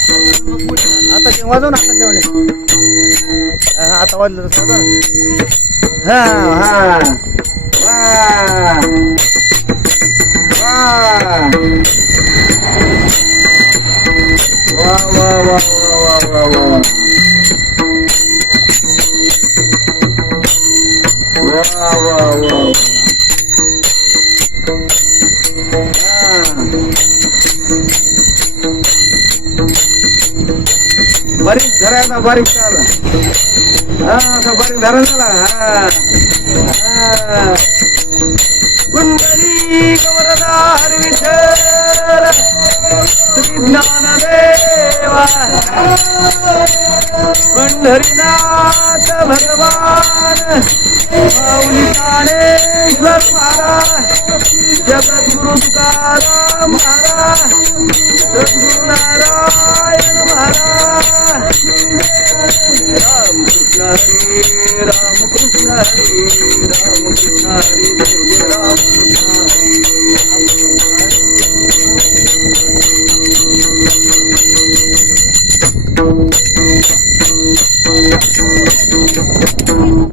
आता ते वाजव ना, आता जेवणे आता वाजलं तर वाजव ना. हा हा वा वा वा वा वा वा वा वा वा वा. बारीक धरायचा, बारीक चाला. हा असा बारीक धरा झाला. हा कुंडली कमरदार विठ्ठल श्री ज्ञानदेवा पंढरीनाथ भगवान माऊली ज्ञानेश्वर महाराज जगद्गुरु तुकाराम महाराज सद्गुरु नारायण महाराज रामकृष्ण हरी रामकृष्ण हरी रामकृष्ण हरी